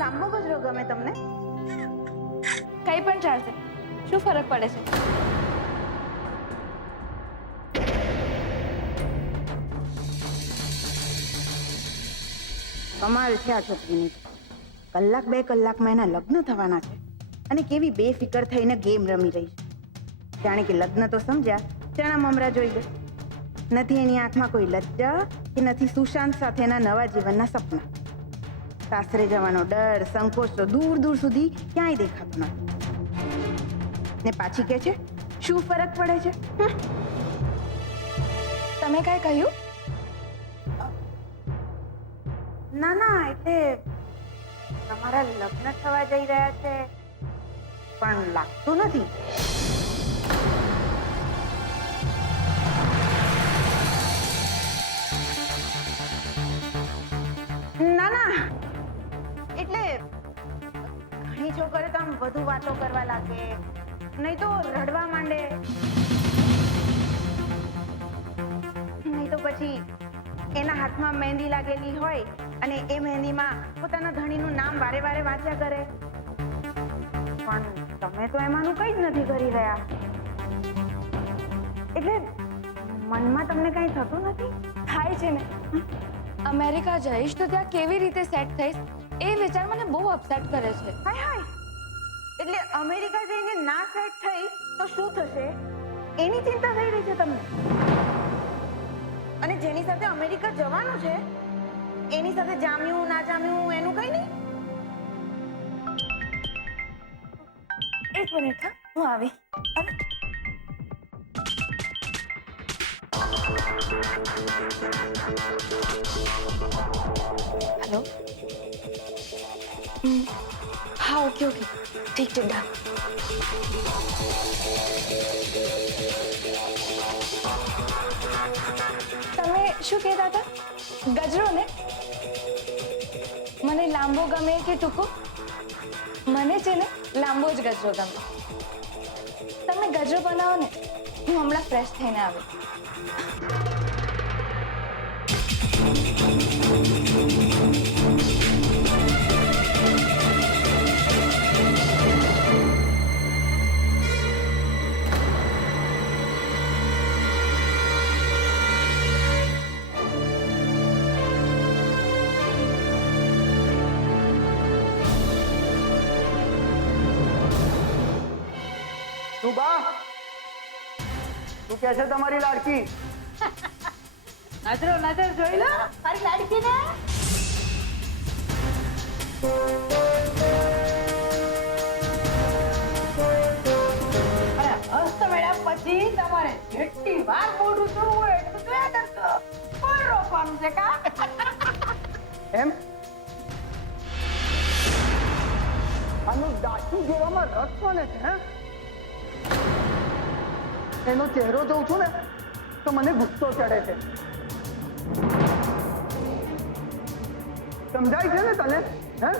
લાંબો ગજરો ગમે તમને? કંઈ પણ ચાલશે, શું ફરક પડે છે? કમાલ છે આ છોકરીની. કલાક બે કલાકમાં એના લગ્ન થવાના છે અને કેવી બેફિકર થઈને ગેમ રમી રહી છે. જાણે કે લગ્ન તો સમજ્યા ચણા મમરા જોઈ ગઈ. નથી એની આંખમાં કોઈ લજ્જા કે નથી સુશાંત સાથેના નવા જીવનના સપના. સાસરે જવાનો ડર, સંકોચ તો દૂર દૂર સુધી ક્યાંય દેખાતો નથી. ને પાછી કે છે શું ફરક પડે છે? તમે કાંઈ કહ્યું? ના ના, એટલે તમારા લગ્ન થવા જઈ રહ્યા છે પણ લાગતું નથી. ના ના, એટલે ઘણી છોકરીઓ તો આમ વધુ વાતો કરવા લાગે, નહીં તો રડવા માંડે, નહીં તો પછી એના હાથમાં મહેંદી લાગેલી હોય અને એ મહેંદીમાં પોતાના ધણીનું નામ વારે વારે વાંચ્યા કરે. પણ તમે તો એમાંનું કંઈ જ નથી કરી રહ્યા. એટલે મનમાં તમને કંઈ થતું નથી? થાય છે ને. અમેરિકા જઈશ તો ત્યાં કેવી રીતે સેટ થઈશ એ વિચાર મને બહુ અપસેટ કરે છે. હાય હાય, એટલે અમેરિકા જઈને ના સેટ થઈ તો શું થશે એની ચિંતા થઈ રહી છે તમને? અને જેની સાથે અમેરિકા જવાનું છે એની સાથે જામ્યું ના જામ્યું એનું કઈ નહીં? એક મિનિટ, હા, હું આવી. હેલો. હા, ઓકે ઓકે, ઠીક છે, ડન. તમે શું કહેતા હતા? ગજરો ને? મને લાંબો ગમે કે ટૂંકો? મને છે ને લાંબો જ ગજરો ગમે. તમે ગજરો બનાવો ને, હું હમણાં ફ્રેશ થઈને આવી. તું બા, તું કે છે તમારી લાડકી? નજરો નજર જોઈ લો મારી લાડકીને. અરે હસ્ત મેળ્યા પછી તમારે જેટલી વાર મોઢું જોવું હોય એટલું જોયા કરશો. કોણ રોકવાનું છે કા? એમ આનું દાચું જોવામાં રસ કોને છે? હે, એનો ચહેરો જોઉં છું ને તો મને ગુસ્સો ચડે છે. સમજાય છે ને તને? હે,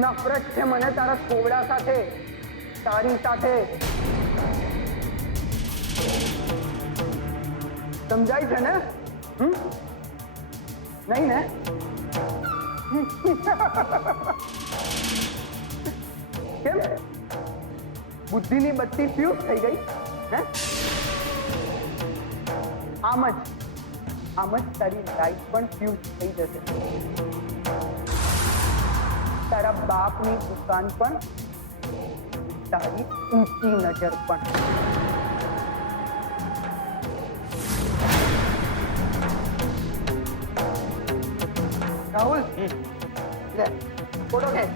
નફરત છે મને તારા કોવડા સાથે, તારી સાથે. સમજાય છે ને? નહીં ને? કેમ બુદ્ધિની બત્તી ફ્યુઝ થઈ ગઈ? હે, આમ જ તારી લાઈફ પણ ફ્યુઝ થઈ જશે. તારા બાપની દુકાન પણ, તારી ઊંચી નજર પણ. રાહુલ, લે ફોટો ખેંચ.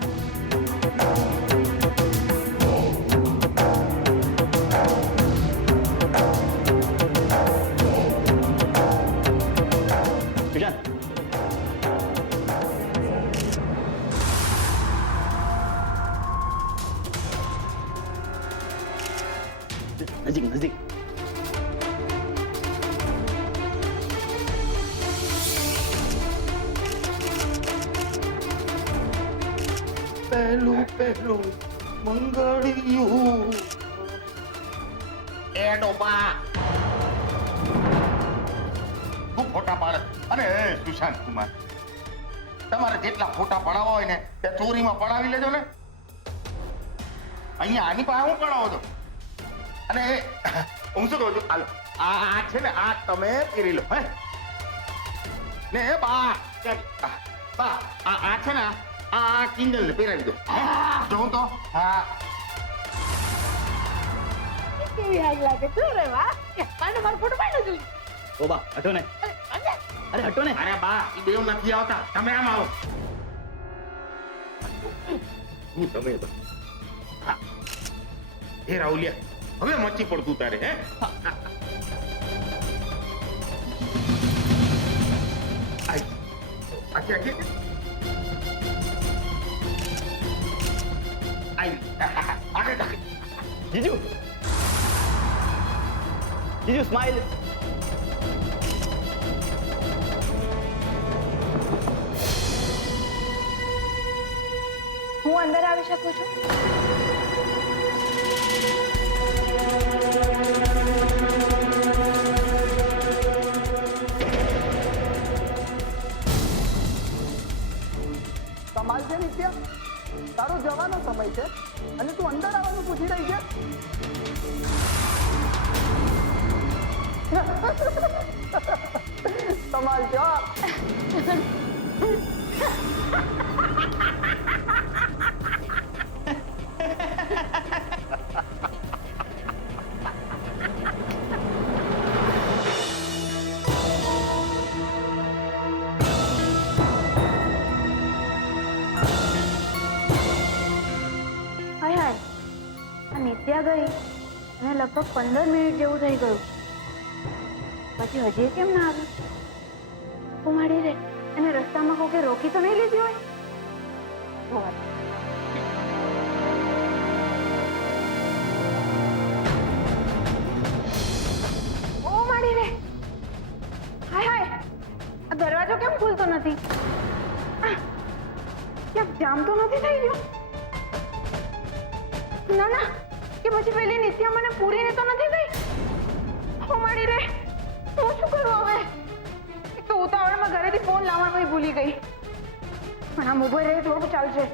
નજીક નજીક. પહેલું મંગળિયું એ ડોબા તું ફોટા પાડે. અને સુશાંત કુમાર, તમારે જેટલા ફોટા પડાવવા હોય ને તે ચોરીમાં પડાવી લેજો ને. અહીંયા આની પાસે હું પડાવો છો? અને હું શું કહું છું, હાલો આ છે ને આ તમે પહેરી લો. હે ને બા બા આ છે ને આ કિંજલ ને પહેરાવી દો. જોઉં તો હા કેવી આગ લાગે છે રે વાહ મને મારો ફોટો પાડો છું ઓ બા હટો ને, અરે હટો ને. અરે બા ઈ બેવ નથી આવતા, તમે આમ આવો. હું તમે હા એ રાહુલિયા હવે મચી પડતું તારે. હે આખી આખી આગળ જીજુ, જીજુ સ્માઈલ. હું અંદર આવી શકું છું? કમાલ છે નિત્યા, તારો જવાનો સમય છે અને તું અંદર આવવાનું પૂછી રહી છે. કમાલ છે હા. હાય હાય, આ નિત્યા ગઈ અને લગભગ 15 મિનિટ જેવું થઈ ગયું, પછી હજી કેમ ના આવી? કુમારી રે, અને રસ્તામાં કોકે રોકી તો નહીં લીધી હોય? ઓ માડી રે, હાય હાય, આ દરવાજો કેમ ખુલતો નથી? ક્યાંક જામ તો નથી થઈ ગયો? ના ના, કે પછી પેલી નિત્યા મને પૂરીને તો નથી ગઈ? ઓ માડી રે, હું શું કરું હવે? એક તો ઉતાવળમાં ઘરેથી ફોન લાવવાનું ભૂલી ગઈ, પણ આ મોબાઈલ રહે થોડું ચાલશે.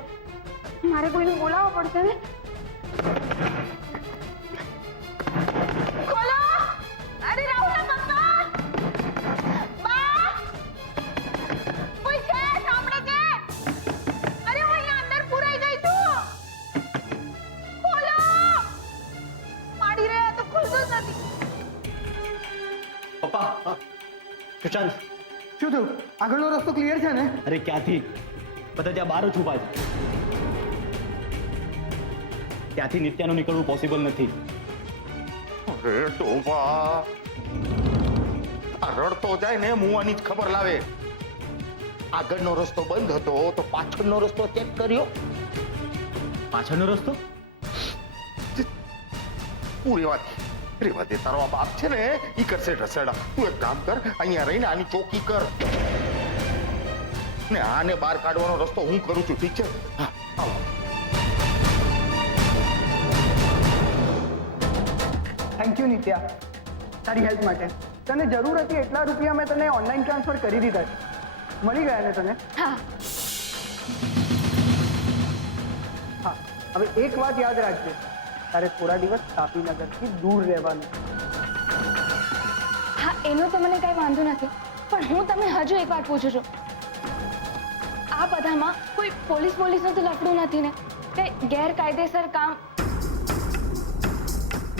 મારે કોઈને બોલાવવો પડશે ને. ખોલો! અરે રાહુલના પપ્પા! બા! કોઈ છે? સાંભળે છે? અરે હું અહીંયા અંદર પુરાઈ ગઈ છું. ખોલો! માડી રે, તો ખુલતું જ નથી. પપ્પા, સુશાંત, શું થયું? આગળનો રસ્તો ક્લિયર છે ને? અરે ક્યાંથી? બધા ત્યાં બહાર જ ઊભા છે. ત્યાંથી નિત્યાનું નીકળવું પોસિબલ નથી. અરે ટોપા આ રડતો જાય ને મુવાની જ ખબર લાવે. આગળનો રસ્તો બંધ હતો તો પાછળનો રસ્તો ચેક કર્યો. પાછળનો રસ્તો? રેવા દે, તારો આ બાપ છે ને ઈ કરશે ઢસેડા. તું એક કામ કર, અહીંયા રહીને આની ચોકી કર ને આને બહાર કાઢવાનો રસ્તો હું કરું છું, ઠીક છે? હા આવો. થેન્ક યુ નિત્યા, તારી હેલ્પ માટે. તને જરૂર હતી એટલા રૂપિયા મેં તને ઓનલાઈન ટ્રાન્સફર કરી દીધા છે. મળી ગયા ને તને? હા. હા, હવે એક વાત યાદ રાખજે, તારે થોડા દિવસ તાપીનગરથી દૂર રહેવાનું. હા, એનો તો મને કઈ વાંધો નથી, પણ હું તમને હજુ એક વાત પૂછું છું. આ બધામાં કોઈ પોલીસનું તો લફડું નથી ને? કઈ ગેરકાયદેસર કામ?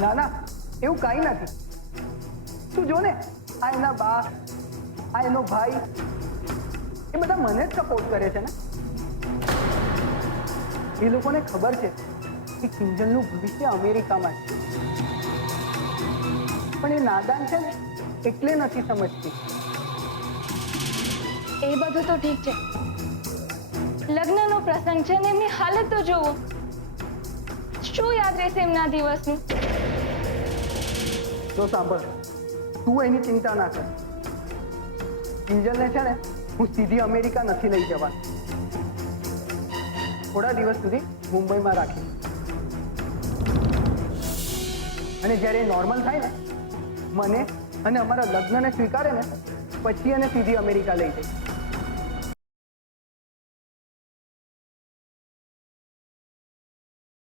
ના ના, એવું કાંઈ નથી. તું જો ને, આ એના બા, આ એનો ભાઈ, એ બધા મને જ સપોર્ટ કરે છે ને. એ લોકોને ખબર છે કે કિંજલનું ભવિષ્ય અમેરિકામાં છે, પણ એ નાદાન છે ને એટલે નથી સમજતી. એ બધું તો ઠીક છે, લગ્નનો પ્રસંગ છે ને એમની હાલત તો જોવો. શું યાદ રહેશે એમના દિવસનું? તો સાંભળ, તું એની ચિંતા ના કર. કિંજલને છે ને હું સીધી અમેરિકા નથી લઈ જવાની. થોડા દિવસ સુધી મુંબઈમાં રાખી, અને જ્યારે નોર્મલ થાય ને, મને અને અમારા લગ્નને સ્વીકારે ને, પછી એને સીધી અમેરિકા લઈ જઈશ.